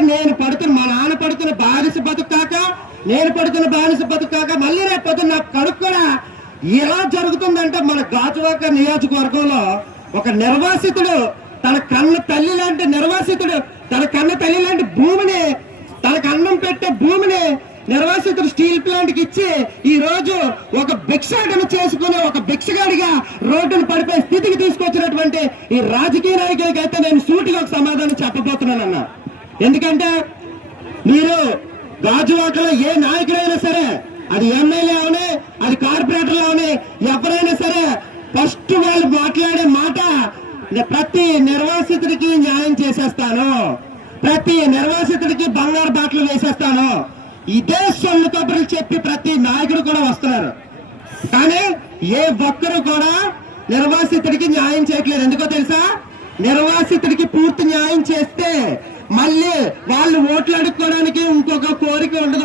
మా నాన్న పడుతున్న బానిస బతుకు కాక, నేను పడుతున్న బానిస బతుకు కాక, మళ్ళీ రేపు పొద్దున్న నా కడుపు కూడా ఇలా జరుగుతుందంటే మన గాజువాక నియోజకవర్గంలో ఒక నిర్వాసితుడు తన కన్న తల్లి లాంటి భూమిని, తనకు అన్నం పెట్టే భూమిని నిర్వాసితుడు స్టీల్ ప్లాంట్ కి ఇచ్చి ఈ రోజు ఒక భిక్షాటన చేసుకుని ఒక భిక్షగాడిగా రోడ్డును పడిపోయే స్థితికి తీసుకొచ్చినటువంటి ఈ రాజకీయ నాయకులకి అయితే నేను సూటిగా ఒక సమాధానం చెప్పబోతున్నానన్నా. ఎందుకంటే మీరు గాజువాకలో ఏ నాయకుడైనా సరే, అది ఎమ్మెల్యే అవని, అది కార్పొరేటర్లు అవని, ఎవరైనా సరే ఫస్ట్ వాళ్ళు మాట్లాడే మాట ప్రతి నిర్వాసితుడికి న్యాయం చేసేస్తాను, ప్రతి నిర్వాసితుడికి బంగారు బాటలు వేసేస్తాను, ఇదే సొల్లు కబుర్లు చెప్పి ప్రతి నాయకుడు కూడా వస్తున్నారు. కానీ ఏ ఒక్కరు కూడా నిర్వాసితుడికి న్యాయం చేయట్లేదు. ఎందుకో తెలుసా? నిర్వాసితుడికి పూర్తి న్యాయం చేస్తే మళ్ళీ వాళ్ళు ఓట్లు అడుక్కోవడానికి ఇంకొక కోరిక ఉండదు,